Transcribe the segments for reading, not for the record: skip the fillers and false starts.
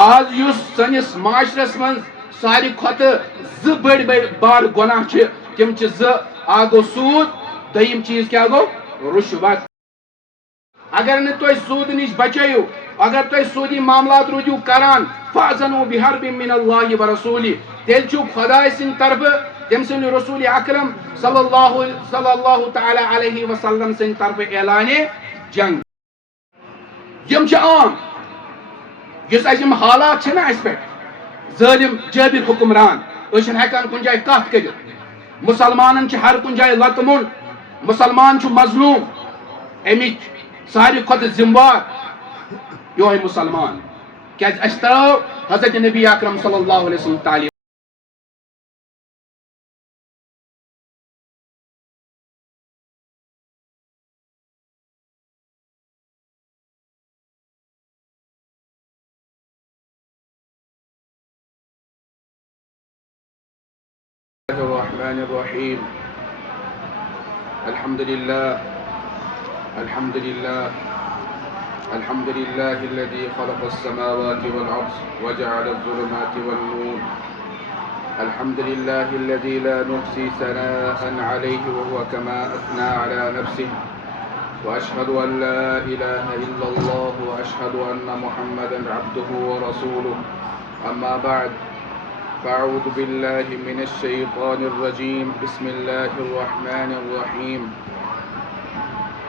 آج یس سنس معاشرس من ساری کھت بڑ بار گناہ تم گو سود دیم چیز کیا گو رشوت اگر نہ تھی سود نش بچو اگر تھی سودی معاملات روزو کران فاذنوا بحرب من اللہ ورسولہ تیل چھو خدا سن طرف تم سن رسول اکرم صلی اللہ تعالی علیہ وسلم سن طرف اعلان جنگ یم عام اس ازم حالات نا اس پہ ظالم جابر حکمران اس ہیکان کن جائے کت کر مسلمانن ہر کن جائے لطمن مسلمان مظلوم امک ساری کھت ذمہ یہ مسلمان کیاز ترو حضرت نبی اکرم صلی اللہ علیہ وسلم تعلیم الرحمن الرحیم الحمد لله الحمد لله الذي خلق السماوات والأرض وجعل الظلمات والنور الحمد لله الذي لا نحصي ثناء عليه وهو كما أثنى على نفسه وأشهد أن لا إله إلا الله وأشهد أن محمدا عبده ورسوله أما بعد فأعوذ بالله من الشيطان الرجيم بسم الله الرحمن الرحيم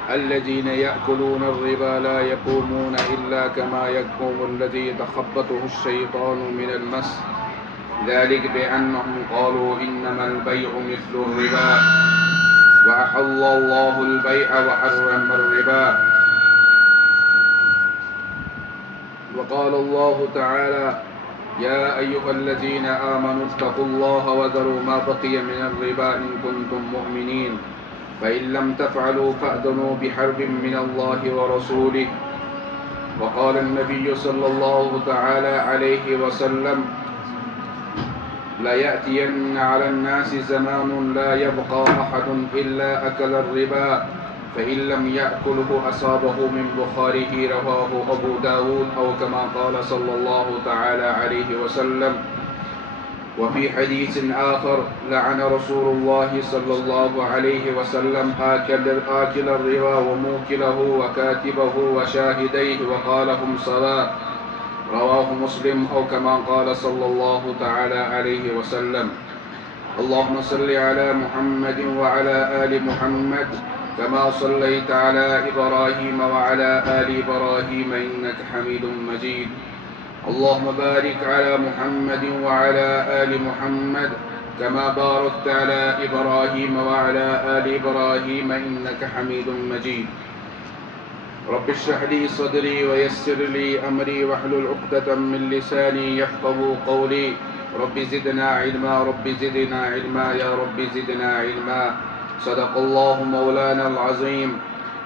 الذين يأكلون الربا لا يقومون إلا كما يقوم الذي يتخبطه الشيطان من المس ذلك بأنهم قالوا إنما البيع مثل الربا وأحل الله البيع وحرم الربا وقال الله تعالى يا أيها الذين آمنوا اتقوا الله وذروا ما بقي من الربا إن كنتم مؤمنين فإن لم تفعلوا فأذنوا بحرب من الله ورسوله وقال النبي صلى الله تعالى عليه وسلم لا يأتين على الناس زمان لا يبقى أحد إلا أكل الربا فإن لم يأكله أصابه من بخاره رواه أبو داود أو كما قال صلى الله تعالى عليه وسلم وفي حديث آخر لعن رسول الله صلى الله عليه وسلم آكل الربا وموكله وكاتبه وشاهديه وقال هم سواء رواه مسلم أو كما قال صلى الله تعالى عليه وسلم اللهم صل على محمد وعلى آل محمد كما صليت على إبراهيم وعلى آل إبراهيم إنك حميد مجيد اللهم بارك على محمد وعلى آل محمد كما باركت على إبراهيم وعلى آل إبراهيم إنك حميد مجيد رب اشرح لي صدري ويسر لي أمري واحلل عقدة من لساني يفقهوا قولي رب زدنا علما رب زدنا علما يا رب زدنا علما صدق الله مولانا العظيم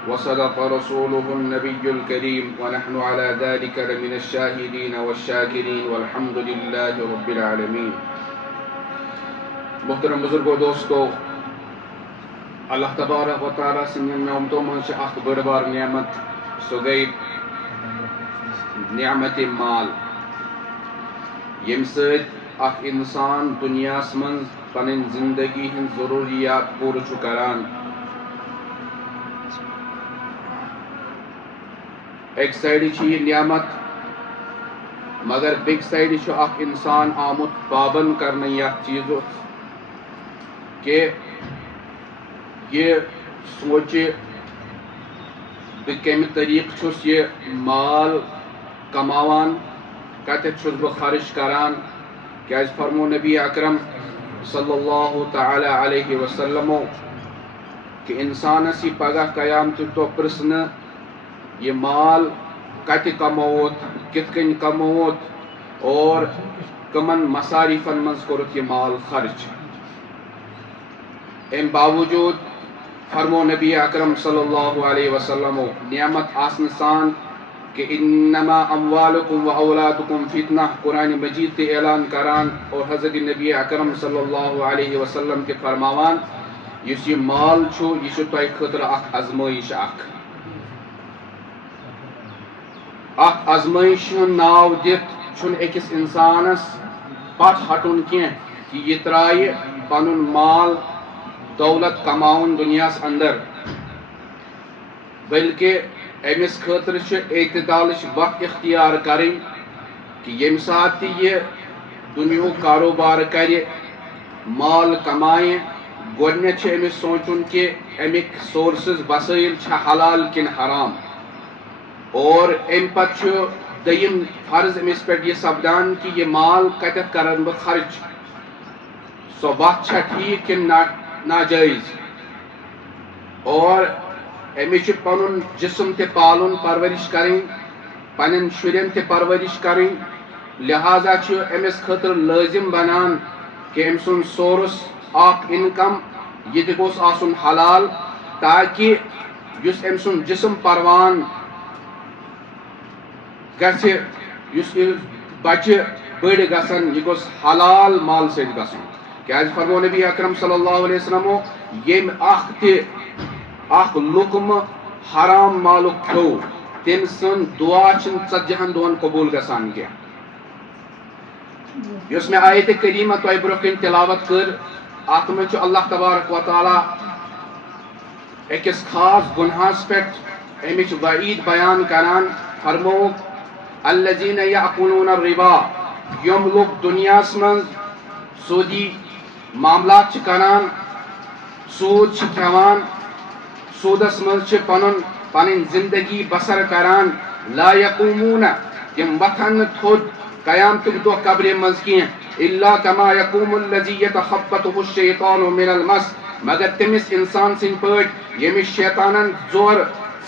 وصدق رسوله النبي الكريم ونحن على ذلك لمن الشاهدين والشاكرين والحمد لله رب العالمين محترم بزرگو دوستو اللہ تبارک و تعالی سن نعمتوں من سے اخ بڑ بار نعمت سو گئی نعمت مال یم سۭتۍ اخ انسان دنیاس من پنن زندگی ہن ضروریات پور چھ کران ایک سائڈ یہ نعمت مگر بیک سائڈ اخ انسان آمت پابند کرنے یتھ چیزو کہ یہ سوچے بہ کمہ طریق چھس یہ مال کماوان کتھ چھس بہ خرچ کران کیاز فرمو نبی اکرم صلی اللہ تعالی علیہ وسلم کہ انسانس یہ پگہ قیامت دہ پرسن یہ مال کت کموت کت کن کموت اور کمن مصارفن من کورت یہ مال خرچ ام باوجود فرمو نبی اکرم صلی اللہ علیہ وسلم نعمت آسن سان کہ انما اموالکم و اولادکم فتنہ قرآن مجید تے اعلان کران اور حضرت نبی اکرم صلی اللہ علیہ وسلم تے فرماوان یس یہ مال چھو یہ چھو تہ خطر اخ ازمائش اخ ازمائش ناو دت چھن اکس انسانس پت ہٹن کی کہ یہ ترائے پنن مال دولت کماؤن دنیاس اندر، بلکہ امس خاطر اعتدالچ وقت اختیار کریں کہ یم سات یہ دنیا کاروبار کرے مال کمائیں گۄڈنیتھ امس سوچن کہ امیک سورسز وسائل حلال کن حرام، اور ام پتہ دیم فرض امس پہ یہ سپدان کہ یہ مال کتت کرن بہ خرچ، سو وت ٹھیک کن ناجائز، اور امس پن جسم تہ پالن پرورش کریں، پنن شرین تہ پرورش کریں، لہذا امس خاطر لازم بنان کہ ام سن سورس آف انکم یہ گوس آسن حلال، تاکہ یس ام سن جسم پروان گژھِ، یس بچہ بڑ گژھن یہ گوس حلال مال ست گژھن، کیاز فرمو نبی اکرم صلی اللہ علیہ وسلم یم اخ لقم حرام مالک کھو تم سن دعا چھ 40 دہن قبول گژھان کی۔ یس میں آیت کریمہ تہ برو کن تلاوت کر، ات من اللہ تبارک و تعالی اکس خاص گناہس پہ امچ وعید بیان کران، فرمو الذین یأکلون الربا، یم لوگ دنیاس من سودی معاملات کران، سود کھیوان، سودس من پن زندگی بسر کران، لا یقومون تم وتھن تھود قیامت دہ قبر مز کی الا کما یقوم الذی یتخبطہ الشیطان من المس، مگر تمس انسان سن پٹ یمس شیطانن زور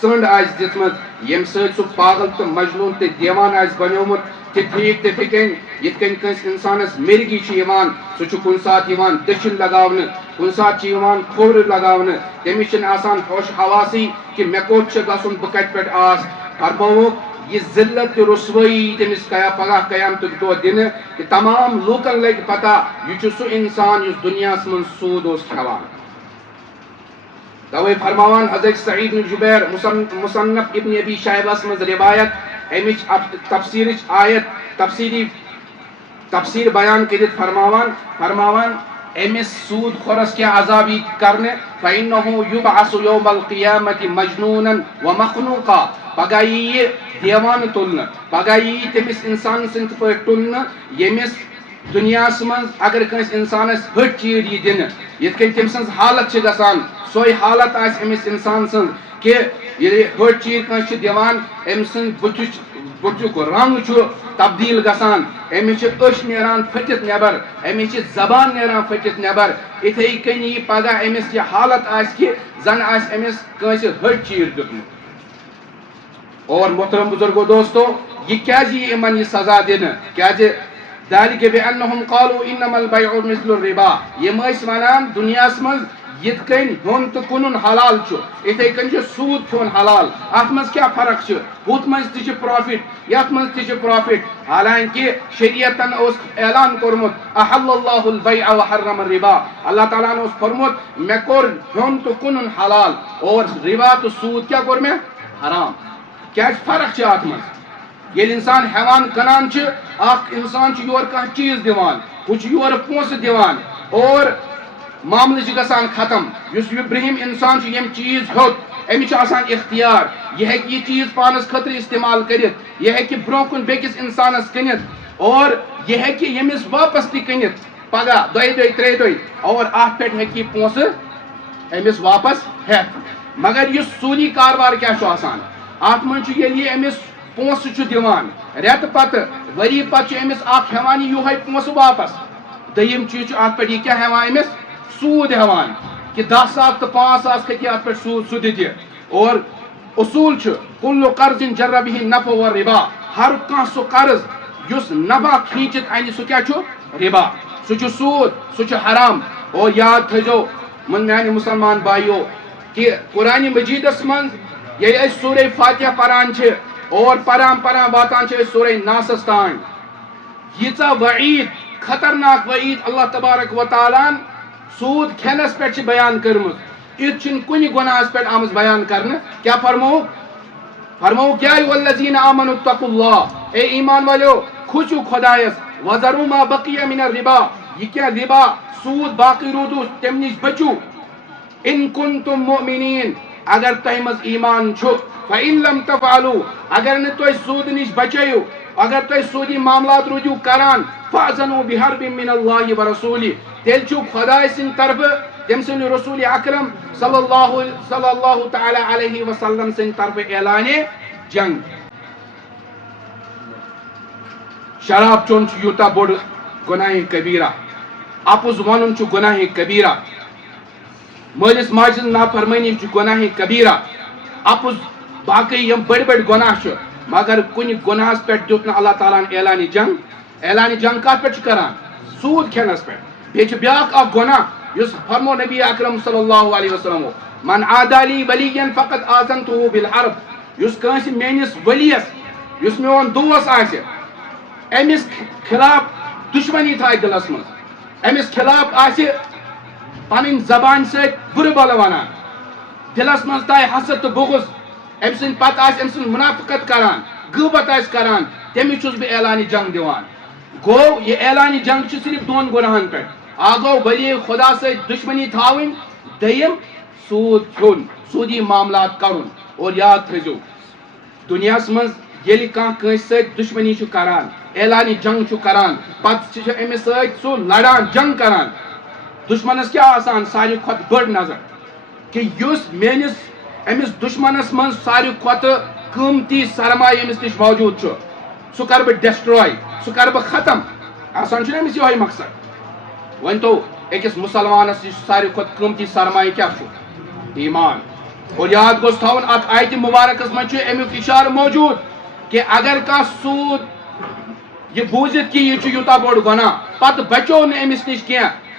ژنڈ آس دتمت، یم سۭتۍ سہ پاگل تو مجنون تو دیوان آس بنیومت، ٹھیک تھی کن یت کن کنس انسانس مرگی سہ کن سات دچن لگاؤن، کن سات کھور لگاؤن، تمس آسان ہوش حواسی کہ مے کوت گھن بہ کت پہ آس، فرموک یہ ذلت رسوائی تمس پگہ قیامت دہ دن کہ تمام لوکن لگ پتہ یہ سہ انسان اس دنیاس من سود کھوان۔ توے فرماوان حضرت سعید بن جبیر مصنف ابن ابی شیبہس مز روایت امچ تفسیر آیت تفسیر بیان کرت فرماوان امس سود خورس کیا عذاب کرنے، فإنه يبعث يوم القيامة مجنونا ومخنوقا، پگہ یہ دیوان تلن، پگہ یہ تمس انسان سند پہ تلن یمس دنیاس من اگر کنس انسانس ہٹ چیز یہ دن یت کن تم سن حالت گژھان، سوئی حالت آس امس انسان سن کہ یہ ہٹ چیز کنس دیوان ام سن بتک رنگ تبدیل گژھان، امس اش نیران پھٹت نبر، امس زبان نیران پھٹت نبر، اتھے کن یہ پگہ امس یہ حالت آس کہ زن آس امس کنس ہٹ چیز دیتمت۔ اور محترم بزرگو دوستو یہ کیا امن یہ سزا دن کیازِ ذالک بانہم قالوا انما البیع مثل الربا، یم ونان دنیاس من یت کن ہون تو کنن حلال اتھے کن سود کھون حلال، ات مز کیا فرق ہت مز تہ پروفٹ یت مز تہ پروفٹ، حالانکہ شریعتن اس اعلان کورمت احل اللہ البیع وحرم الربا، اللہ تعالیٰ نے اس فرمت میں کور ہون تو کنن حلال اور ربا تو سود کیا کور میں حرام۔ کیا فرق ات مز یل انسان ہیوان کنان اخ انسان یور کانٛہہ چیز دِوان ہُہ یور پونٛسہٕ دِوان اور معاملہٕ گژھان ختم، یُس یہ برہم انسان یم چیز ہیوٚت أمِس چھُ آسان اختیار، یہ ہیٚکہِ یہ چیز پانس خٲطرٕ استعمال کٔرِتھ، یہ ہیٚکہِ برونٛہہ کُن بیٚکِس انسانس کٕنِتھ اور یہ ہیٚکہِ ییٚمِس واپس تہِ کٕنِتھ پگہ دۄیہِ دۄہہِ ترٛیٚیہِ دۄہہِ اور اتھ پٮ۪ٹھ ہیٚکہِ یہِ پونٛسہٕ أمِس واپس ہیٚتھ۔ مگر یُس سوٗدی کاربار کیٛاہ چھُ آسان اتھ منٛز چھُ ییٚلہِ یہِ أمِس پونٛسہٕ چھُ دِوان رٮ۪تہٕ پتہٕ ؤری پتہٕ چھُ أمِس اکھ ہٮ۪وان یِہوٚے پونٛسہٕ واپس، دوٚیِم چیٖز چھُ اتھ پٮ۪ٹھ یہِ کیٛاہ ہٮ۪وان أمِس سوٗد ہٮ۪وان کہ 10 ساس تہٕ 5 ساس کھٔتہِ اتھ پٮ۪ٹھ سوٗد سُہ دِتہِ، اور اصوٗل چھُ کُلُّ قرضٍ جر بِهِ النفع والربا، ہر کانٛہہ سُہ قرض یُس نفع کھیٖنچِتھ انہِ سُہ کیٛاہ چھُ ربا، سُہ چھُ سوٗد، سُہ چھُ حرام۔ اور یاد تھٲیزیو میانہِ مُسلمان بایو کہ قرآنِ مجیدس منٛز ییٚلہِ أسۍ سورہ فاتحہ پران چھِ اور پران واتان چھِ أسۍ سورہ ناسس تانۍ، ییٖژاہ وعید خطرناک وعید اللہ تبارک و تعالیٰ سود کھینس پہ بیان کرمت، یُتھ چھُنہٕ کُنہِ گۄناہس پٮ۪ٹھ آمٕژ بیان کرنہٕ۔ کیٛاہ فرمووُکھ یا ایُّہَا الذیٖنَ آمنوا اتقوا اللہ، اے ایمان والیو کھوچو خدایس وذروا ما بقی من الربا یہ کیا ربا سود باقی رودو تم نش بچو ان کنتم مؤمنین اگر تہ مز ایمان چھو فإن لم تفعلوا اگر نہ تہ سود نش بچیو اگر تہ سودی معاملات روزو کران فاذنوا بحرب من اللہ ورسولہ تیل چھو خدای سن طرف تم سن رسول اکرم صلی اللہ تعالی علیہ وسلم سن طرف اعلان جنگ شراب چون یوتا بوڑ گناہ کبیرہ اپز ون گناہ کبیرہ مالس ماجہ نافرمانی گناہ کبیرہ اپز باقی یم بڑ بڑ گناہ مگر کن گناہ پہ دیت اللہ تعالیٰ اعلان جنگ کت پہ کران سود کھینس پہ بیچ بیاکھ اخ گناہ اس فرمو نبی اکرم صلی اللہ علیہ وسلم من عادالی ولیا فقط آذنته بالحرب اس کنس میانس ولیس اس میون دوست آسہ امس خلاف دشمنی تھا دلس من امس خلاف آسہ پن زبان ست بر بل ونان دلس من تھا حسد تو بغض ام سن پتہ آس ام سن منافقت کران غیبت آس کران تمس چھس بہ اعلان جنگ دیوان گو یہ اعلان جنگ صرف دون گناہن پہ آگو ولی خدا سے دشمنی تھاون دیم سود کھون سودی معاملات کرن اور یاد تھزو دنیا مز یل کان کنس ست دشمنی چھ کران اعلان جنگ چھ کران پت چھ امس ست سو لڑان جنگ کران دشمنس کیا آسان ساری کھت بڑ نظر کہ یس میانس امس دشمنس من ساری کھت قیمتی سرمایہ امس نش موجود چھ سہ کر بہ ڈسٹرائی سہ کر بہ ختم آسان چھ امس یہ مقصد ون تو اکس مسلمانس ساری کھت قیمتی سرمایہ کیا چھ ایمان اور یاد گوس تھاون ات آیت مبارکس من چھ امیک اشارہ موجود کہ اگر کا سود یہ بوزت کہ یہ یوتا بوڑ گناہ پتہ بچو نہ امس نش کی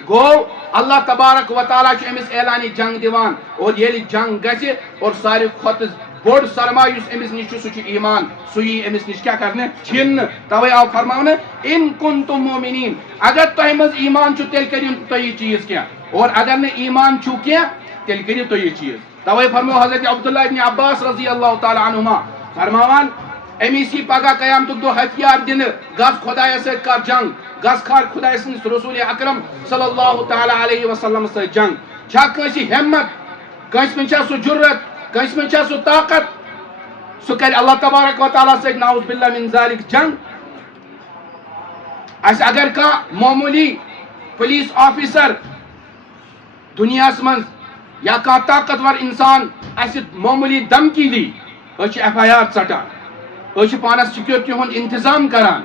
گو اللہ تبارک و تعالیٰ امس اعلان جنگ دیوان اور یل جنگ گژھِ اور ساری کھت بوڑ سرمایہ اس امس نش سہ ایمان سہی امس نش کیا کرنے چھن توے آو فرماؤن ان کنتم مومنین اگر تہ مز ایمان چھو تیل کریو تہ یہ چیز کیا اور اگر نہ ایمان چھو کیا تیل کریو تہ یہ چیز توے فرمو حضرت عبداللہ ابن عباس رضی اللہ تعالی عنہما فرماوان امیسی پگہ قیامت دہ ہتھیار دن گس خدای ست کر جنگ گس کھار خدای سندس رسول اکرم صلی اللہ تعالی علیہ وسلم ست جنگ چھا کنسی ہمت کنس من چھا سو جرت کنس من چھا سو طاقت سہ کر اللہ تبارک و تعالی ست نعوذ باللہ من ذالک جنگ اس اگر کا معمولی پولیس آفیسر دنیا من یا کا طاقتور انسان اس معمولی دھمکی دی اس ایف آئی آر ژٹان اس پانس سیکورٹی ہند انتظام کران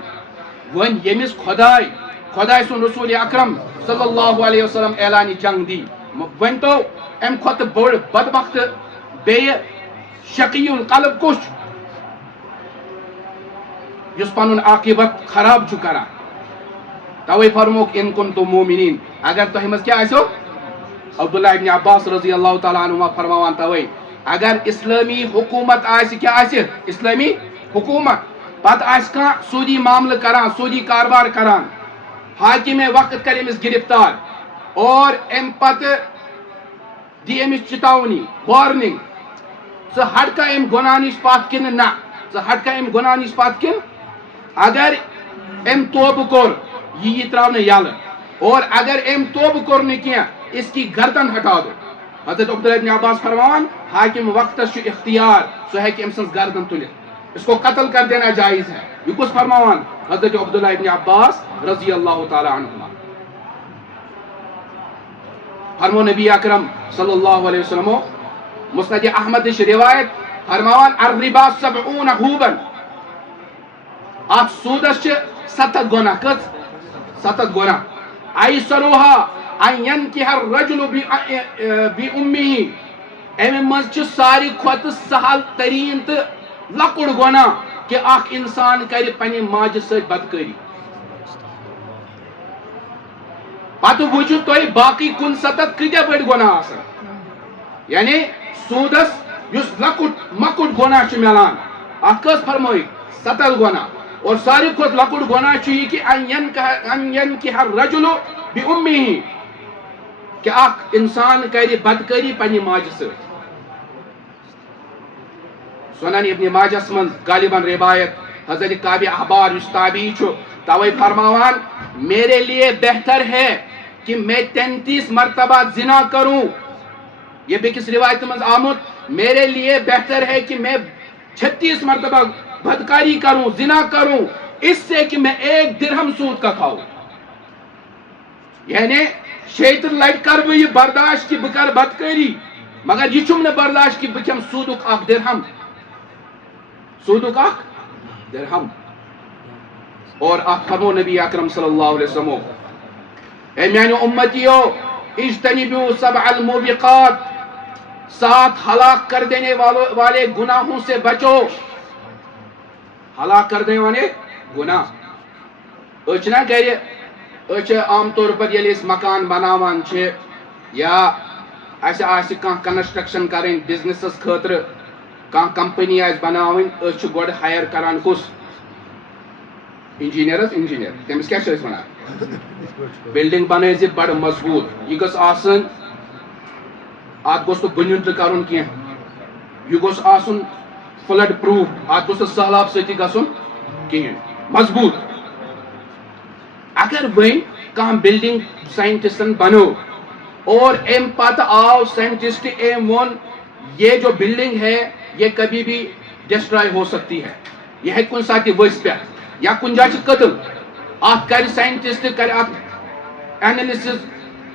ون یمس خدائے سن رسول اکرم صلی اللہ علیہ وسلم اعلان جنگ دی ون تو ام کھت بڑ بدبخت بے شقی القلب کش یس پن عاقبت خراب چھ کران توے فرموک ان کنتم مومنین اگر تہ مز کیا آسو عبداللہ ابن عباس رضی اللہ تعالیٰ عنہ فرماوان توے اگر اسلامی حکومت آس کیا آس اسلامی حکومت پتہ آس کان سودی معاملہ کران سودی کاربار کران حاکم وقت کر امس گرفتار اور ام پتہ دی امس چتاونی وارننگ ژٕ ہٹکا ام گناہ نش پتھ کن نہ ژٕ ہٹکا ام گناہ نش پتھ کن اگر ام توبہ کور یہ تراؤن یل اور اگر ام توبہ کور نہ کینٛہہ اس کی گردن ہٹا دو حضرت عبداللہ ابن عباس فرمان حاکم وقت اختیار سو ہے کہ ام سن گردن تلت اس کو قتل کر دینا جائز ہے یہ کچھ فرمان حضرت عبداللہ ابن عباس رضی اللہ تعالی عنہما فرمو نبی اکرم صلی اللہ علیہ وسلم مسند احمد روایت فرمان الربا 70 حوبا ات سودس 7 گناہ کت 7 گناہ ایسروها ان ينكح الرجل بأمه ام مز ساری کھت سہل ترین تو لکڑ گناہ کہ اخ انسان کر پنہ ماجہ ست بدکاری پتہ وچھو تھی باقی 69 کتیا بڑ گناہ آسان یعنی سودس یس لکٹ مکٹ گناہ ملان ات کس فرموئی 70 گناہ اور ساری کھت لکڑ گناہ یہ کہ ان ينكح الرجل بأمه کہ اخ انسان کر بدکاری پنہ ماجہ ست سنن ابن ماجہ من غالباً روایت حضرت کعب احبار اس تابعی چھو توے فرماوان میرے لیے بہتر ہے کہ میں 33 مرتبہ زنا کروں. یہ بیکس روایت میں آمد میرے لیے بہتر ہے کہ میں 36 مرتبہ بدکاری کروں زنا کروں اس سے کہ میں 1 درہم سود کا کھاؤں. یعنی شیطر لٹ کر بہ یہ برداشت کہ بہ کر بدکاری مگر یہ چھم نہ برداشت کہ بہ کھم سودک 1 درہم سودک 1 درہم. اور فرمو نبی اکرم صلی اللہ علیہ وسلم اے میانی امتیو اجتنبوا 7 الموبقات 7 ہلاک کر دینے والے گناہوں سے بچو. ہلاک کر دینے والے گناہ اچھ نہ کرے اچھ عام طور پر یلی اس مکان بناوان چھے یا ایسے آسی کان کنسٹرکشن کریں بزنسس خاطر کان کمپنی آس بناوین اچھ گوڑ ہائر کران کس انجینئر تمس کیا چھے بنا بلڈنگ بنائے زی بڑا مضبوط یہ گس آسن آت گوست بنیون تو کرن کیا یہ گوس آسن فلڈ پروف آت گوست سہلاب سیتی گسن کیا مضبوط. اگر وین کان بلڈنگ سائنٹسٹن بنو اور ایم پتہ آو سائنٹسٹ ایم ون یہ جو بلڈنگ ہے یہ کبھی بھی ڈسٹرائے ہو سکتی ہے یہ ہے کن ساتھ ویس پہ یا کن جائے قتل آت کر سائنٹسٹ کر آت اینالیسس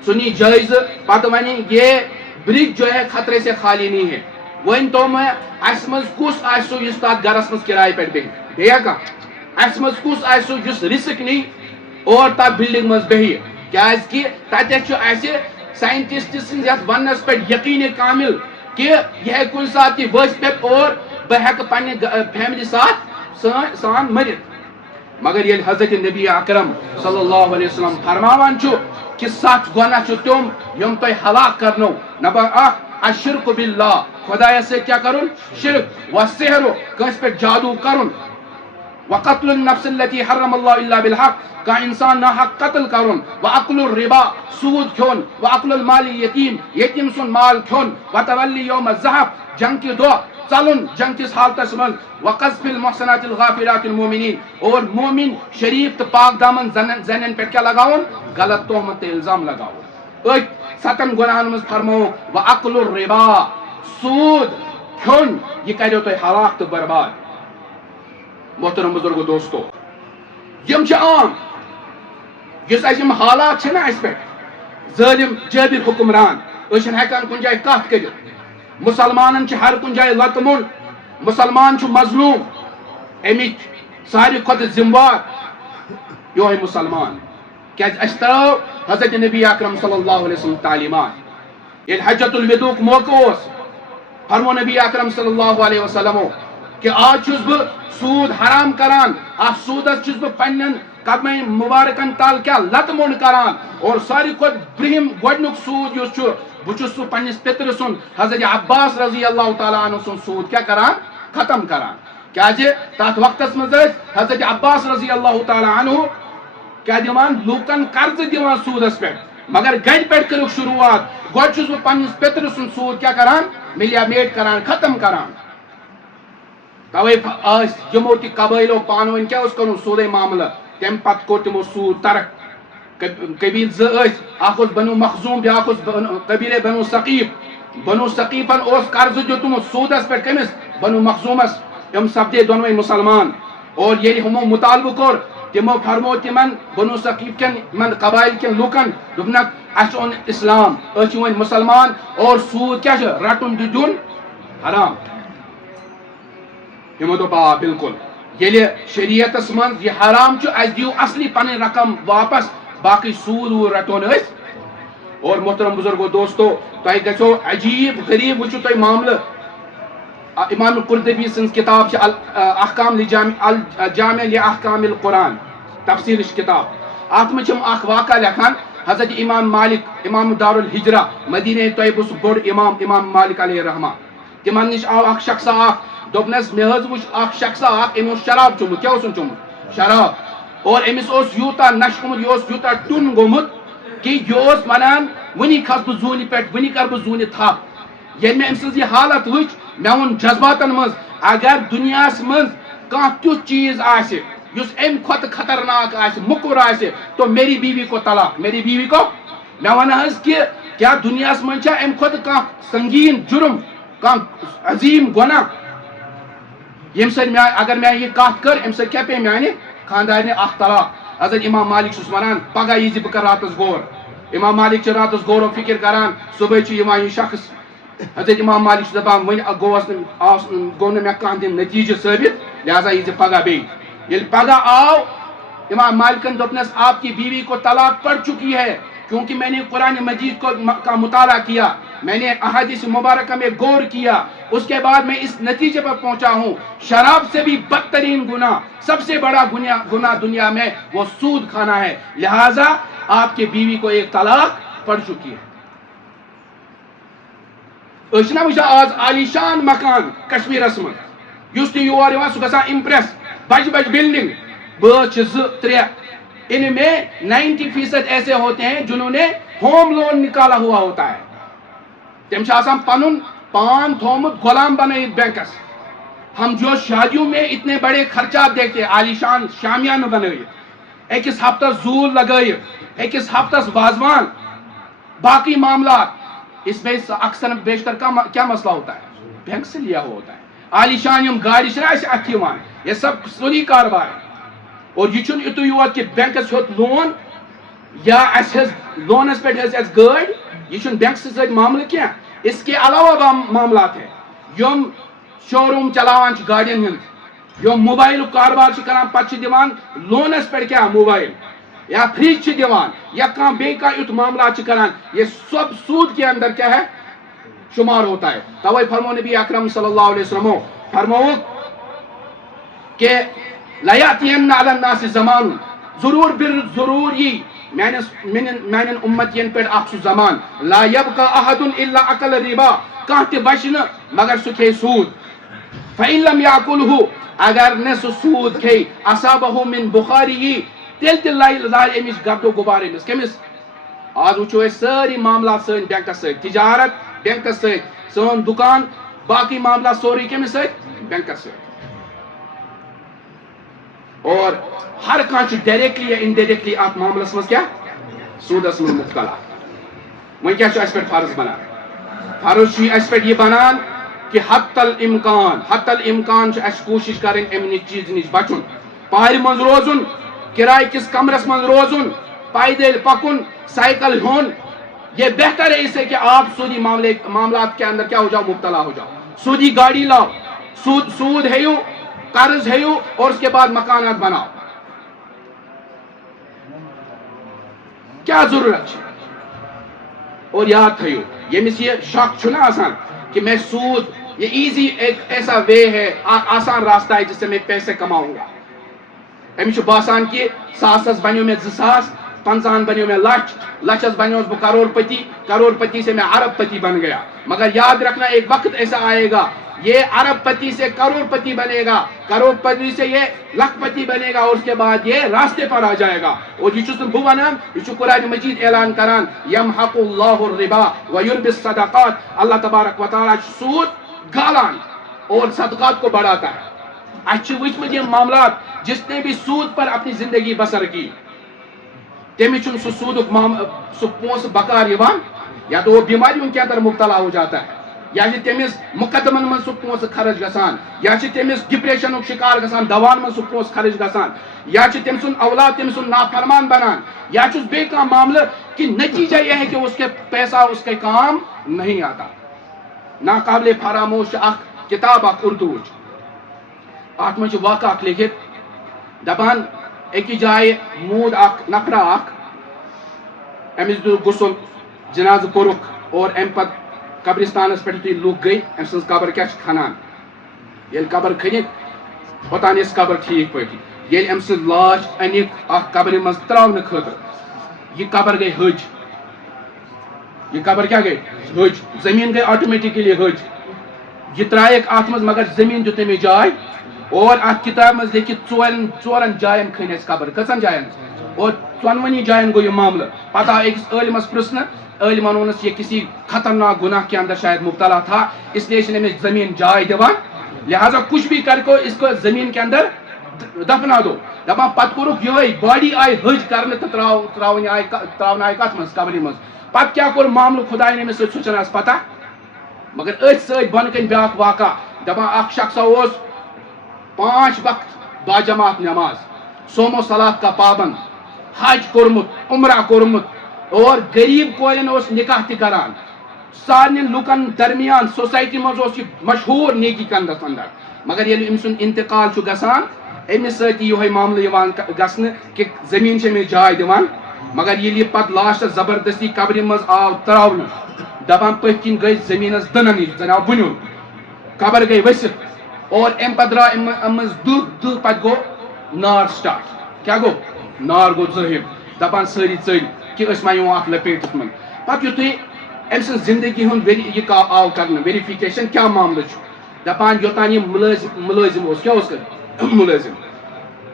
سنی جائز پتہ ونی یہ برج جو ہے خطرے سے خالی نہیں ہے. ون تو میں اس مز کس آسو اس تات گرس مز کرائے پہ بیا کا اس مز کس آسو جس رسک نہیں اور تا بلڈنگ مز بہی کیاز کہ تتے چھ ایسے سائنٹسٹ سن یت ونس پہ یقین کامل کہ یہ کن ساتھ وس پہ اور بہ ہیک پنہ فیملی ساتھ سان مرت. مگر یہ حضرت نبی اکرم صلی اللہ علیہ وسلم فرماوان چھو کہ 7 گناہ چھو تم یم تہ ہلاک کرنو. نمبر 1 الشرک باللہ خدایا سے کیا کرن شرک والسحر کس پہ جادو کرن وقتل النفس التي حرم الله الا بالحق کا انسان نہ حق قتل کرن واکل الربا سود کھون واکل المال یتیم یتیم سن مال کھون وتولی یوم الزحف جنگ کی دو چلن جنگ کس حالت من وقذف المحصنات الغافلات المؤمنین اور مومن شریف تو پاک دامن زنن پہ کیا لگاون غلط تہمت الزام لگاون. 7 گناہن مز فرمو واکل الربا سود کھون یہ کریو تو ہلاک تو برباد. محترم بزرگ دوستو یم چھ عام جس یم حالات چھ نا اس پہ ظالم جابر حکمران اشن ہیکان کن جائے کت کرت مسلمانن چھ ہر کن جائے لطمن مسلمان چھ مظلوم امچ ساری کھت ذموار یہ مسلمان کیا اس طرح حضرت نبی اکرم صلی اللہ علیہ وسلم تعلیمات یہ حجت الوداع موقع فرمو نبی اکرم صلی اللہ علیہ وسلم کہ آج چھس بہ سود حرام کران اس سودس چھس بہ پنن قدمین مبارکن تال کیا لت مون کران اور ساری کھت برہم گۄڈنیُک سود یُس چھُ بہ چھس سہ پننس پتر سن حضرت عباس رضی اللہ تعالیٰ عنہ سن سود کیا کران ختم کران کیازِ تات وقتس مز حضرت عباس رضی اللہ تعالیٰ عنہ کیا دیوان لوکن قرض دیوان سودس پہ مگر گھر پہ کرو شروعات گۄڈٕ چھس بہ پننس پتر سن سود کیا کران ملیا میٹ کران ختم کران. توے یمو تہ قبائلو پان ون کیا کرن سودے معاملہ تم پتہ کور تمو سود ترک قبیل زس اخ بنو مخزوم بیاکھ قبیلے بنو ثقیفن اس قرض دیتمت سودس پہ کمس بنو مخزومس یم سپدے دونوے مسلمان اور ییٚلہِ ہمو مطالبہ کور تمو فرمو تمن بنو ثقیف کن من قبائل کن لوکن دوپنک اس اون اسلام اس ون مسلمان اور سود کیا رٹن تو دیون حرام. یمو دوپ آ بالکل ییٚلہِ شریعتس من یہ حرام اس دیو اصلی پن رقم واپس باقی سود وود رٹون اس. اور محترم بزرگو دوستو تہ گژھو عجیب غریب وچھو تہ معاملہ امام قرطبی سنز کتاب احکام الجامع لاحکام القرآن تفسیر کتاب ات من اخ واقعہ لکھان حضرت امام مالک امام دار الحجرہ مدینہ طیبہ بوڑ امام مالک علیہ الرحمہ تمن نش آو اخ شخص اخ دوپنس مے حظ وچھ اخ شخص اخ امس شراب چومت کیا اوسن چومت شراب اور امس اوس یوتا نش گومت یہ اوس یوتا ٹن گومت کہ یہ اوس ونان ونی کھس بہ زونہ پہ ونی کر بہ زونہ تھپ ییٚلہِ مےٚ أمۍ سٕنٛز یہِ حالت وٕچھ مےٚ ووٚن جذباتن منٛز اگر دُنیاہس منٛز کان تیُتھ چیز آسہِ یُس اَمہِ کھۄتہٕ خطرناک آسہِ مُکُر آسہِ تو میری بیوی کو طلاق میری بیوی کو مےٚ وَن حظ کہِ کیٛاہ دُنیاہَس منٛز چھا اَمہِ کھۄتہٕ کانٛہہ سنگیٖن جُرم کانٛہہ عظیٖم گۄناہ ییٚمہِ سۭتۍ اگر مےٚ یہِ کَتھ کٔر اَمہِ سۭتۍ کیٛاہ پیٚیہِ میٛانہِ خانٛدارنہِ اکھ طلاق حضرت امام مالک چھُس وَنان پگاہ یی زِ بہٕ کَرٕ راتَس غور امام مالک چھِ راتَس غور و فِکر کران صُبحٲے چھُ یِوان یہِ شخص حضرت امام مالک چھُ دَپان وۄنۍ گوٚو نہٕ مےٚ کانٛہہ تہِ نٔتیٖجہٕ ثٲبت لہذا یی زِ پگاہ بیٚیہِ ییٚلہِ پگاہ آو امام مالکن دوٚپنَس آپ کی بیوی کو طلاق پڑ چکی ہے کیونکہ میں نے قرآن مجید کا مطالعہ کیا میں نے احادیث مبارکہ میں غور کیا اس کے بعد میں اس نتیجے پر پہنچا ہوں شراب سے بھی بدترین گناہ سب سے بڑا گناہ دنیا میں وہ سود کھانا ہے لہذا آپ کی بیوی کو ایک طلاق پڑ چکی ہے اشنا وچھا آز عالیشان مکان کشمیرس من یُس تہِ یور یِوان سُہ گژھان امپریس بج بج بلڈنگ بٲژ چھِ 2-3 ان میں 90% ایسے ہوتے ہیں جنہوں نے ہوم لون نکالا ہوا ہوتا ہے تم چھِ آسان پنُن پان تھومُت غلام بنٲیِتھ بینکس ہم جو شادیوں میں اتنے بڑے خرچات دیکھتے ہیں عالیشان شامیانہ بنٲیِتھ أکِس ہفتس زوٗل لگٲیِتھ أکِس ہفتس وازوان باقی معاملات اس میں اکثر بیشتر کیا مسئلہ ہوتا ہے بینک سے لیا ہوا ہوتا ہے عالیشان یم گاڑی چھِ نہ اَسہِ اَتھِ یِوان یہ سب سوری کاربار ہے اور یہ چھُنہٕ یُتُے یوت کہ بینکس ہیوٚت لون یا اَسہِ ہیٚژ لونس پٮ۪ٹھ ہیٚژ اَسہِ گٲڑۍ یہ چھُنہٕ بینکس سۭتۍ معاملہٕ کینٛہہ اس کے علاوہ معاملات ہے یم شو روم چلاوان چھِ گاڑین ہٕنٛدۍ یم موبایلُک کاربار چھِ کران پتہٕ چھِ دِوان لونس پٮ۪ٹھ کیٛاہ موبایل یا فریج چھِ دِوان یا کانٛہہ بیٚیہِ کانٛہہ یُتھ معاملات چھِ کران یہ سب سود کے اندر کیا ہے شمار ہوتا ہے توے فرمو نبی اکرم صلی اللہ علیہ وسلم فرمو کہ لَيَأْتِيَنَّ عَلَى النَّاسِ زَمَانٌ ضرور یی میانٮ۪ن اُمتین پٮ۪ٹھ اکھ سُہ زمان لا يَبْقَى أَحَدٌ إِلَّا أَكَلَ الرِّبَا کانٛہہ تہِ بچہِ نہٕ مگر سُہ کھیٚیہِ سوٗد فَإِن لَمْ يَأْكُلْهُ اگر نہٕ سُہ سوٗد کھیٚیہِ أَصَابَهُ مِن بُخَارِهِ تیٚلہِ تہِ لارِ أمِس گردو غُبار أمِس کٔمِس آز وٕچھو أسۍ سٲری معاملات سٲنۍ بینکس سۭتۍ تجارت بینکس سۭتۍ سون دُکان باقی معاملات سورُے کٔمِس سۭتۍ بینکس سۭتۍ اور ہر کانٛہہ چھُ ڈائریکٹلی یا انڈائریکٹلی اتھ معاملس منٛز کیٛاہ سوٗدس منٛز مُبتلا وۄنۍ کیٛاہ چھُ اَسہِ پٮ۪ٹھ فرض بنان فرض چھُ اَسہِ پٮ۪ٹھ یہِ بنان کہ حتی الامکان چھُ اَسہِ کوٗشش کرٕنۍ اَمہِ چیٖزٕ نِش بچُن پارِ منٛز روزُن کرایہِ کِس کمرس منٛز روزُن پیدل پکن سائیکل ہون یہ بہتر ہے اس سے کہ آپ سودی معاملات کے اندر کیا ہو جاؤ مبتلا ہو جاؤ سودی گاڑی لاؤ سود ہیو قرض ہیو اور اس کے بعد مکانات بناؤ کیا ضرورت ہے اور یاد تھیو یمس یہ شک چھنا آسان کہ میں سود یہ ایزی ایک ایسا وے ہے آسان راستہ ہے جس سے میں پیسے کماؤں گا امس باسان کہ ساسس بنیو میں 2,000 50 بنیو میں لچھس بنیوس بہ کروڑ پتی سے میں ارب پتی بن گیا مگر یاد رکھنا ایک وقت ایسا آئے گا یہ ارب پتی سے کروڑ پتی بنے گا کروڑ پتی سے یہ لکھ پتی بنے گا اور اس کے بعد یہ راستے پر آ جائے گا اور یہ چھس بہ ونان یہ قرآن مجید اعلان کران یمحق اللہ الربا ویربی الصدقات اللہ تبارک و تعالیٰ سود گالان اور صدقات کو بڑھاتا ہے اچھے وچمت یہ معاملات جس نے بھی سود پر اپنی زندگی بسر کی تمس چھُنہٕ سُہ سوٗدُک سُہ پونٛسہٕ بکار یِوان یا تو وہ بیماریوں کے اندر مبتلا ہو جاتا ہے یا چھِ تٔمِس مقدمن منٛز سُہ پونٛسہٕ خرچ گژھان یا چھِ تٔمِس ڈپریشنُک شکار گژھان دواہن منٛز سُہ پونٛسہٕ خرچ گژھان یا چھِ تٔمۍ سُنٛد اولاد تٔمۍ سُنٛد نافرمان بنان یا چھُس بیٚیہِ کانٛہہ معاملہٕ کہ نتیجہ یہ ہے کہ اس کے پیسہ اس کے کام نہیں آتا ناقابل فراموش اکھ کتاب اکھ اردوچ اتھ منٛز چھُ واقعہ اکھ لیکھِتھ دپان أکِس جایہِ موٗد اکھ نفرا اکھ أمِس دیُت غسل جنازٕ کوٚرُکھ اور امہِ پتہٕ قبرستانس پٮ۪ٹھ یُتھُے لُکھ گٔے أمۍ سٕنٛز قبر کیٛاہ چھِ کھنان ییٚلہِ قبر کھٔنِکھ اوٚتان ٲسۍ قبر ٹھیٖک پٲٹھی ییٚلہِ أمۍ سٕنٛز لاش أنِکھ اَتھ قبرِ منٛز ترٛاونہٕ خٲطرٕ یہِ قبر گٔے حٔج یہ قبر کیا گئی حج زمین گئی آٹومیٹکلی حج یہ ترائیک ات مز مگر زمین دیت تمہیں جائے اور ات کتاب مز لیکھت ژورن جائن کھن اس قبر کسن جائن اور 54 جائن گو یہ معاملہ پتہ ایک عالمس پرسن عالمن وونس یہ کسی خطرناک گناہ کے اندر شاید مبتلا تھا اس لیے اس نے زمین جائے دیوان لہٰذا کچھ بھی کر کو اس کو زمین کے اندر دفنا دو. دپان پتہ کورک یہ باڈی آئی حج کرنے تو تراون آئی کت مز قبر مز. پتہ کیا کور معاملہ خدا نے سو چھنس پتہ. مگر ات ست بن کن بیاکھ واقعہ دپان اخ شخص 5 وقت باجماعت نماز, سومو صلات کا پابند, حج کورمت, عمرہ کورمت اور غریب کورین نکاح تہ کران. سارے لکن درمیان سوسائٹی مز مشہور نیکی کندس اندر. مگر یل ام سن انتقال گسان امس ست یہ معاملہ گھن کہ زمین سے امس جائے دان. مگر یل یہ پتہ لاسٹس زبردستی قبر مز آو تراؤن دپان پت کن گئی زمینس دنن نش زن آو بنیل قبر گئی ورست اور ام پتہ درا مز دہ پتہ گو نار سٹارٹ. کیا گو نار گو ظاہر دپان ساری ژل کہ اس ما یوں اخ لپیٹت من. پتہ یتھے ام سن زندگی ہند یہ آو کرنے ویریفیکیشن کیا معاملہ دپان یوتان یہ ملازم کیا ملازم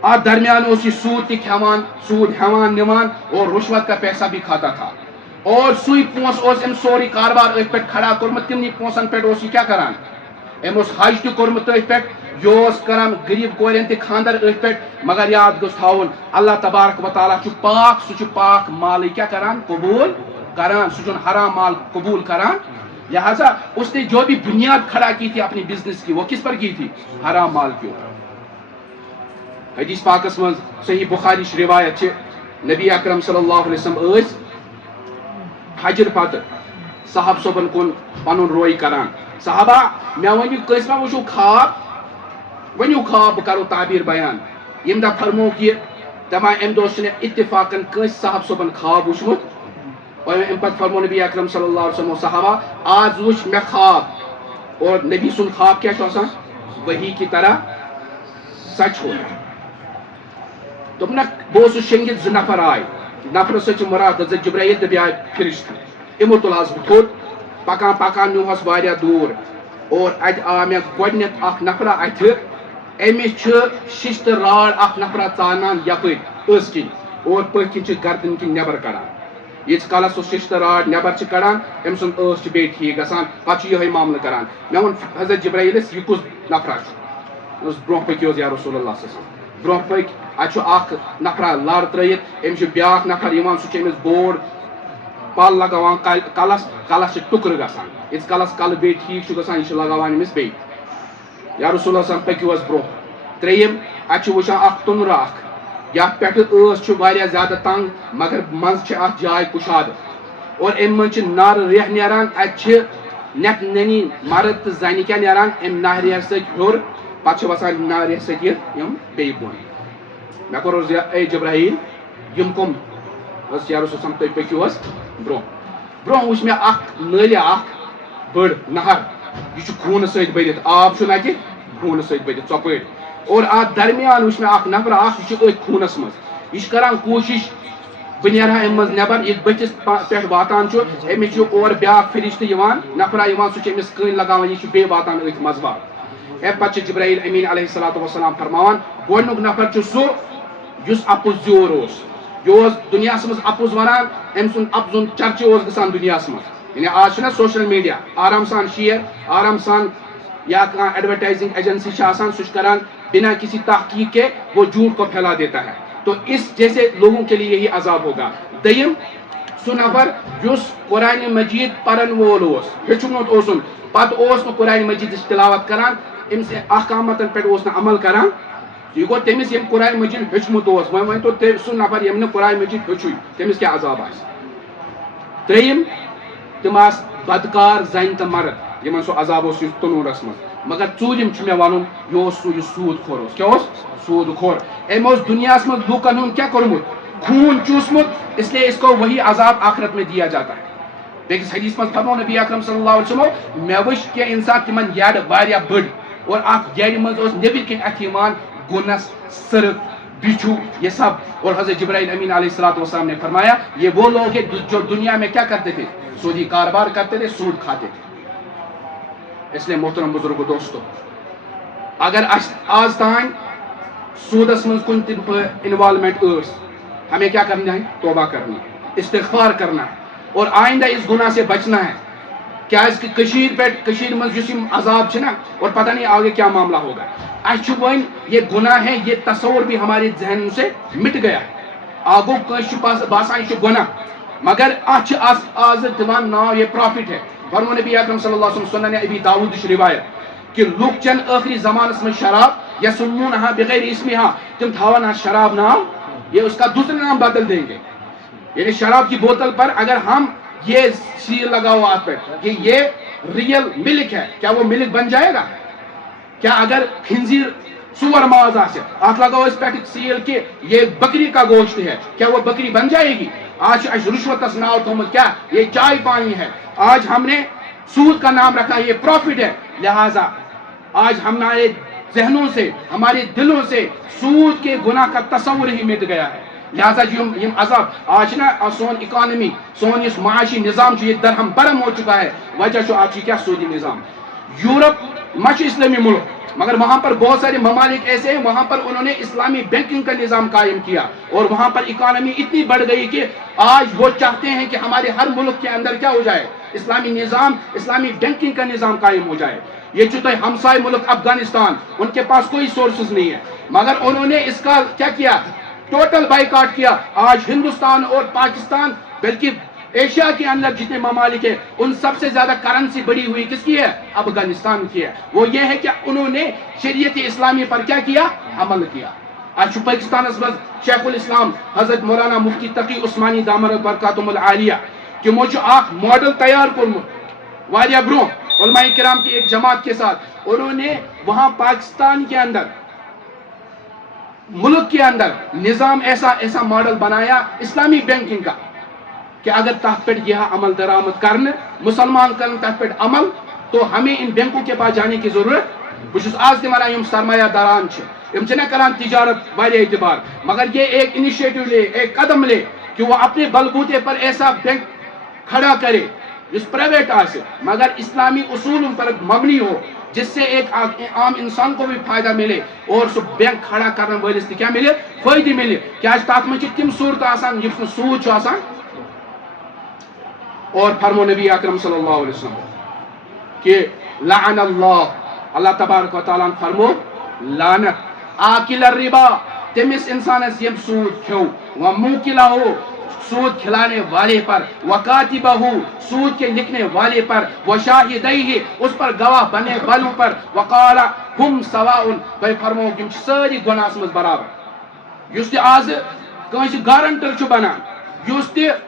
ات درمیان یہ سود تہ کھوان, سود ہیوان نوان اور رشوت کا پیسہ بھی کھاتا تھا. اور سوئی پونس ام سوری کاروبار ات پہ کھڑا کورمت. تمنی پونسن پہ یہ کیا کران ام حج تہ کورمت ات پہ یہ کران غریب کورین تہ خاندر ات پہ. مگر یاد گوس تھاون اللہ تبارک و تعالیٰ چھ پاک, سہ پاک مال کیا کران قبول کران, سہ حرام مال قبول کران. لہذا اس نے جو بھی بنیاد کھڑا کی تھی اپنی بزنس کی وہ کس پر کی تھی, حرام مال کی. حدیث پاکس من صحیح بخاری روایت چھ نبی اکرم صلی اللہ علیہ وسلم حجر پتہ صاحب صبن کن پن روی کران. صحابہ مے ونیو کس ما وچھو خواب, ونیو خواب بہ کرو تعبیر بیان. یم دہ فرمو کہ دپان ام دہ چھ اتفاقن کس صاحب صبن خواب وچھمت. اور ام پتہ فرمو نبی اکرم صلی اللہ علیہ وسلم صحابہ آج وچھ مے خواب. اور نبی سن خواب کیا آسان وحی کی طرح سچ ہو. دپنک بہ شنگت 2 نفر آئے. نفر ست مراد حضرت جبرائیل تہ بیاہ فرشتہ. امو تلس بہ تھوٚد پکان پکان نیوہس واریاہ دور. اور ات آ مے گۄڈنیتھ اکھ نفرا اتھِ. امس چھ ششتہ راڑ اکھ نفرا ژانان یپر ٲس کِنۍ اور پٔتھۍ کِنۍ چھ گردن کِنۍ نیبر کڑان. ییٖتِس کالس سُہ ششتہ راڑ نیبر چھ کڑان أمۍ سُنٛد ٲس چھ بیٚیہِ ٹھیٖک گژھان. پتہٕ چھُ یِہوٚے معاملہٕ کران. مےٚ ووٚن حضرت جبرائیلس یہِ کُس نفرا چھُ. برونٛہہ پٔکِو حظ یا رسول اللہ صلی اللہ علیہ وسلم. برونٛہہ پٔکۍ اتہِ چھُ اکھ نفرا لر ترٲیِتھ. أمِس چھُ بیاکھ نفر یِوان سُہ چھُ أمِس بوڑ پل لگاوان کلس. کلس چھ ٹُکرٕ گژھان. ییٖتِس کالس کلہٕ بیٚیہِ ٹھیٖک چھُ گژھان یہِ چھُ لگاوان أمِس بیٚیہِ. یا رسول اللہ صلی اللہ علیہ وسلم پٔکِو حظ برونٛہہ. ترٛیٚیِم اتہِ چھُ وٕچھان اکھ توٚنرٕ اکھ یتھ پٮ۪ٹھٕ ٲس چھُ واریاہ زیادٕ تنگ مگر منٛزٕ چھِ اتھ جاے کُشادٕ. اور امہِ منٛز چھِ نر ریٚہہ نیران. اتہِ چھِ نٮ۪تھ نٔنی مرد تہٕ زنہِ کیٛاہ نیران امہِ نہرِ ریٚہہ سۭتۍ ہیوٚر. پتہٕ چھِ وسان نہرِ ریٚہہ سۭتۍ یِم بیٚیہِ بۄن. مےٚ کوٚر حظ اے جبرائیل یِم کٕم حظ یا رسول صلی تُہۍ پٔکِو حظ برونٛہہ. برونٛہہ وٕچھ مےٚ اکھ نٲلہِ اکھ بٔڑ نہر. یہ خوٗنہٕ سۭتۍ بٔرِتھ. آب چھُ نتہِ خوٗنہٕ سۭتۍ بٔرِتھ ژۄپٲرۍ. اور اتھ درمیان وٕچھ مےٚ اکھ نفر اکھ یہِ چھُ أتھۍ خوٗنس منٛز. یہِ چھُ کران کوٗشش بہٕ نیرہا امہِ منٛز نٮ۪بر. ییٚلہِ بٔتھِس پٮ۪ٹھ واتان چھُ أمِس چھُ اورٕ بیاکھ فرشتہٕ یِوان نفرا یِوان سُہ چھُ أمِس کٔنۍ لگاوان. یہِ چھُ بیٚیہِ واتان أتھۍ منٛزباگ. امہِ پتہٕ چھُ جبرائیل امین علیہ الصلوۃ والسلام فرماوان گۄڈنیُک نفر چھُ سُہ یُس اپُز زیوٗر اوس. یہِ اوس دُنیاہس منٛز اپُز ونان. أمۍ سُنٛد اپزُن چرچہٕ اوس گژھان دُنیاہس منٛز. یعنی آز چھُنہ سوشل میڈیا آرام سان شیر آرام سان یا کانٛہہ ایڈورٹائزنگ ایجنسی چھِ آسان سُہ چھُ کران بنا کسی تحقیق کے وہ جھوٹ کو پھیلا دیتا ہے. تو اس جیسے لوگوں کے لیے یہی عذاب ہوگا. دوٚیِم سُہ نفر یُس قرآنِ مجیٖد پرن وول اوس ہیٚچھمُت اوسُن پتہٕ اوس نہٕ قرآنِ مجیٖدٕچ تلاوت کران أمِس احکاماتن پٮ۪ٹھ اوس نہٕ عمل کران. یہِ گوٚو تٔمِس ییٚمۍ قرآنِ مجیٖد ہیٚچھمُت اوس. وۄنۍ ؤنۍتو تُہۍ سُہ نفر ییٚمۍ نہٕ قرآنِ مجیٖد ہیٚچھُے تٔمِس کیٛاہ عذاب آسہِ. ترٛیٚیِم تِم آسہٕ بدکار زنہِ تہٕ مرد یِمن سُہ عذاب اوس یُس تنوٗرس منٛز. مگر ژوٗرِم چھُ مےٚ ونُن یہِ اوس سُہ یُس سوٗد کھور اوس. کیٛاہ اوس سوٗد کھور. أمۍ اوس دُنیاہس منٛز لوٗکن ہُنٛد کیٛاہ کوٚرمُت خوٗن چوٗسمُت. اس لیے اس کو وہی عذاب آخرت میں دیا جاتا ہے. بیٚکِس حدیث منٛز فرمو نبی اکرم صلی اللہ علیہ وسلم مےٚ وٕچھ کینٛہہ انسان تِمن یڈ واریاہ بٔڑ اور اتھ یڈِ منٛز اوس نیبٕرۍ کِنۍ اتھِ یِوان گُنس سرٕک بچھو یہ سب. اور حضرت جبرائیل امین علیہ الصلوۃ والسلام نے فرمایا یہ وہ لوگ ہیں جو دنیا میں کیا کرتے تھے سودی کاروبار کرتے تھے سود کھاتے تھے. اس لیے محترم بزرگ دوستو اگر آج تان سودس من کن تن انوالومنٹ ٲس ہمیں کیا کرنا ہے توبہ کرنی استغفار کرنا ہے اور آئندہ اس گناہ سے بچنا ہے. کیا اس کی کشیر میں جسم عذاب چھنا اور پتہ نہیں آگے کیا معاملہ ہوگا. اچھو ون یہ گناہ ہے یہ تصور بھی ہمارے ذہن سے مٹ گیا ہے. آگو کنش باسان یہ گناہ مگر آز دان نا یہ پروفٹ ہے. فرمو نبی اکرم صلی اللہ علیہ وسلم سنن ابی داؤد روایت کہ لوگ چن آخری زمانس میں شراب یسمونہا بغیر اسمہا تم تھاونا شراب نام یہ اس کا دوسرا نام بدل دیں گے. یعنی شراب کی بوتل پر اگر ہم یہ سیل لگاؤ آپ پہ کہ یہ ریئل ملک ہے کیا وہ ملک بن جائے گا؟ کیا اگر خنزیر سور ماز آسے آپ لگاؤ اس پہ سیل کہ یہ بکری کا گوشت ہے کیا وہ بکری بن جائے گی؟ آج رشوت ناو تھومت کیا یہ چائے پانی ہے. آج ہم نے سود کا نام رکھا یہ پروفٹ ہے. لہذا آج ہمارے ذہنوں سے ہمارے دلوں سے سود کے گناہ کا تصور ہی مٹ گیا ہے. لہذا یم عذاب آج نا سون اکانومی سون اس معاشی نظام یہ درہم برہم ہو چکا ہے. وجہ آج کیا سودی نظام. یورپ مچ اسلامی ملک مگر وہاں پر بہت سارے ممالک ایسے ہیں وہاں پر انہوں نے اسلامی بینکنگ کا نظام قائم کیا اور وہاں پر اکانومی اتنی بڑھ گئی کہ آج وہ چاہتے ہیں کہ ہمارے ہر ملک کے اندر کیا ہو جائے اسلامی نظام اسلامی بینکنگ کا نظام قائم ہو جائے. یہ چونکہ ہمسائے ملک افغانستان ان کے پاس کوئی سورسز نہیں ہے مگر انہوں نے اس کا کیا ٹوٹل بائیکاٹ کیا. آج ہندوستان اور پاکستان بلکہ ایشیا کے اندر جتنے ممالک ہیں ان سب سے زیادہ کرنسی بڑی ہوئی کس کی ہے؟ افغانستان کی ہے. وہ یہ ہے کہ انہوں نے شریعت اسلامی پر کیا عمل کیا. آج پاکستان شیخ الاسلام حضرت مولانا مفتی تقی عثمانی دامر برکاتہم العالیہ کہ مجھے آخ ماڈل تیار کرمت واریہ برو علماء کرام کی ایک جماعت کے ساتھ انہوں نے وہاں پاکستان کے اندر ملک کے اندر نظام ایسا ماڈل بنایا اسلامی بینکنگ کا کہ اگر تحت پر یہ عمل درآمد کرنے مسلمان کرنے تحت پر عمل تو ہمیں ان بینکوں کے پاس جانے کی ضرورت بس آج تمہارا سرمایہ داران کران تجارت واریہ اعتبار مگر یہ ایک انیشیٹو لے ایک قدم لے کہ وہ اپنے بلبوتے پر ایسا بینک کھڑا کرے جس پرائیویٹ آسے مگر اسلامی اصول پر مبنی ہو جس سے ایک عام انسان کو بھی فائدہ ملے اور سو بینک کھڑا کرنے والے کیا ملے فائدہ ملے. کہ آج تات میں تم صورت آسان جس میں سود آسان. اور فرمو نبی اکرم صلی اللہ علیہ وسلم کہ لعن اللہ تبارک و تعالیٰ فرمو لعنت آکل الربا تمس انسان یم سود کھو وموکلہ ہو سود کھلانے والے پر وکاتبہ سود کے لکھنے والے پر وشاہدیہ اس پر گواہ بنے والوں پر وقال ہم سواؤن بھائی فرمو یم ساری گناہ مز برابر. یس تہ آز کنس گارنٹر چھ بنان یس تہ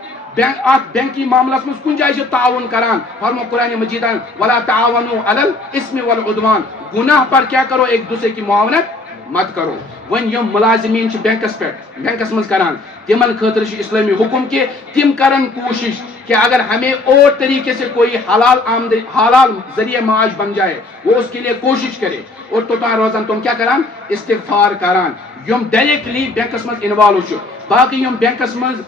بینکی معاملس مز کن جائے تعاون کران فرمو قرآن مجیدان ولا تعاونوا علی الاسم والعدوان گناہ پر کیا کرو ایک دوسرے کی معاونت مت کرو. ون یم ملازمین بینکس پہ بینکس مز کران تمن خاطر اسلامی حکم کہ تم کرن کوشش کہ اگر ہمیں اور طریقے سے کوئی حلال ذریعہ معاش بن جائے وہ اس کے لیے کوشش کرے اور توتان روزان تم کیا کران استغفار کران یم ڈائریکٹلی بینکس مز انوالو چھ. باقی یم بینکس مز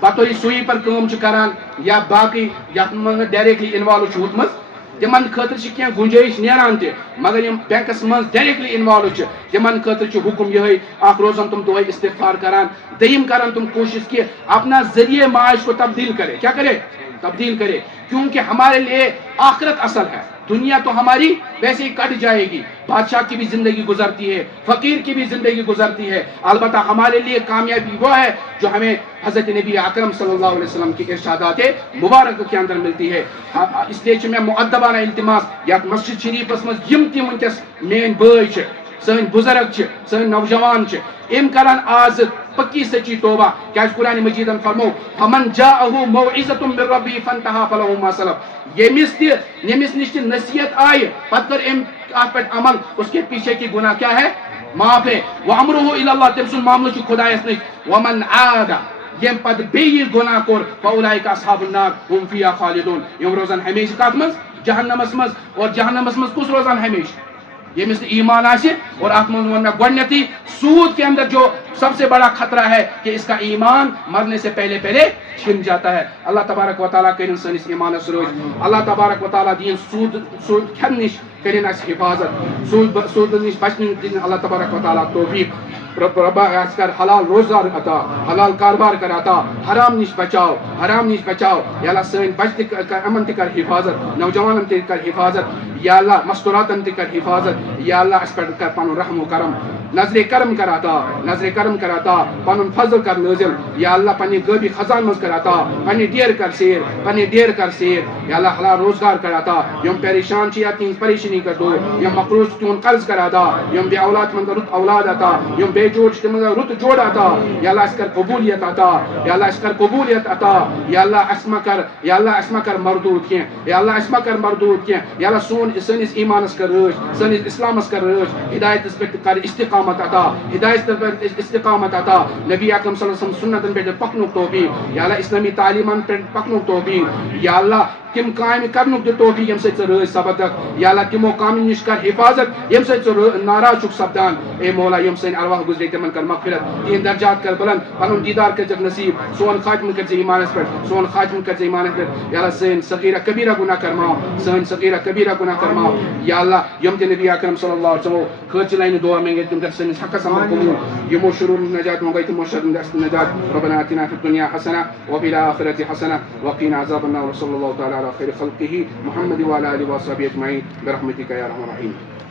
بطور سوئی پر کام کران یا باقی یت من ڈائریکٹلی انوالو چھ ہوتمت تمن خاطر کی گنجائش نیران تہ مگر یم بینکس مز ڈائریکٹلی انوالو چھ تمن خاطر حکم یہ اخ روزان تم دعائے استغفار کران دیم کران تم کوشش کہ اپنا ذریعہ معاش کو تبدیل کرے کیا کرے تبدیل کرے کیونکہ ہمارے لیے آخرت اصل ہے. دنیا تو ہماری ویسے ہی کٹ جائے گی. بادشاہ کی بھی زندگی گزرتی ہے فقیر کی بھی زندگی گزرتی ہے البتہ ہمارے لیے کامیابی وہ ہے جو ہمیں حضرت نبی اکرم صلی اللہ علیہ وسلم کی ارشادات مبارک کے اندر ملتی ہے. اس لیے میں مؤدبانہ التماس یا مسجد شریفس مز یم تہ ونکس مین بھائی سن بزرگ سن نوجوان ام کران آز پکی سچی توبہ کیا قرآن مجیدن فرمو فمن جاءہ موعظۃ من ربہ فانتہا فلہ ما سلف یمس نش نصیحت آئی پتہ کر ام ات پہ عمل اس کے پیچھے کی گناہ کیا ہے معاف ہے. وامرہ الی اللہ تم سن معاملہ چھ خدایس نش ومن عاد یم پتہ بیہ گناہ کور فاولئک اصحاب النار هم فیہا خالدون یم روزان ہمیشہ کت مز جہنمس مز اور جہنمس مز کس روزان ہمیشہ یمس ایمان آسے. اور ات من ون میں گۄڈنیتھٕے سود کے اندر جو سب سے بڑا خطرہ ہے کہ اس کا ایمان مرنے سے پہلے چھن جاتا ہے. اللہ تبارک و تعالیٰ کرن سنس ایمانس روز. اللہ تبارک و تعالیٰ دین سود کھن نش کرن اس حفاظت سود نش بچن دین اللہ تبارک و تعالیٰ توفیق. ربا اس کر حلال روزگار عطا، حلال کاروبار کر عطا، حرام نش بچاؤ، حرام نش بچاؤ یا اللہ سن بچ امن تہ کر حفاظت، نوجوانن تہ کر حفاظت یا اللہ، مستوراتن تہ کر حفاظت یا اللہ، اس پر کر پن رحم و کرم، نظر کرم کر عطا، نظر کرم کر عطا، پن فضل کر نازل یا اللہ، پنہ غیبی خزان مز کر عطا، پنہ ڈیر کر سیر، پنہ ڈیر کر سیر یا اللہ، حلال روزگار کر عطا، یم پریشان چھ یا تہذ پریشانی کر دور، یم مقروض تہد قرض کر عطا، یم بے اولاد من رت اولاد عطا، یم بے جوڑ تم رت جوڑ عطا یا اللہ، اس کر قبولیت عطا یا اللہ، اس کر قبولیت عطا یا اللہ، اسما کر یا اللہ، اسما کر مردود کی یا اللہ، اسما کر مردود کی یا اللہ، سنس ایمانس کر رچ، سنس اسلامس کر رچ، ہدایت پہ کر استقامت عطا، ہدایت پہ استقامت عطا، نبی اکرم صلی اللہ علیہ وسلم سنتن پہ پکنک توفیق یا اللہ، اسلامی تعلیمان پہ پکنک توفیق یا اللہ، تم کام کرنک دے توفیق یم سۭتۍ ژٕ رٲضۍ سبقک یا اللہ، تمو کامن نش کر حفاظت یم سۭتۍ ژٕ ناراض چھُکھ سپدان، اے مولا یم سن ارواح گزرے تمن کر مغفرت، تہند درجات کر بلند، پنن دیدار کر نصیب، سون خاتمہ کر ایمانس پہ، سون خاتمہ کر ایمانس پہ یا اللہ، سن صغیرہ کبیرہ گناہ کر معاف، سن صغیرہ کبیرہ گناہ کر معاف یا اللہ، یم تہ نبی اکرم صلی اللہ علیہ وسلم خٲطرٕ لینہِ دعا منگے تم کر سنس حقس اندر قبول، یمو شرور نجات منگے تمو شر نجات، ربنا آتنا فی الدنیا حسنہ وفی الآخرة حسنہ وقنا عذاب النار، وصلی اللہ تعالی علی خیر خلقہ محمد وعلى آله وصحبه اجمعین برحمتک یا ارحم الراحمین.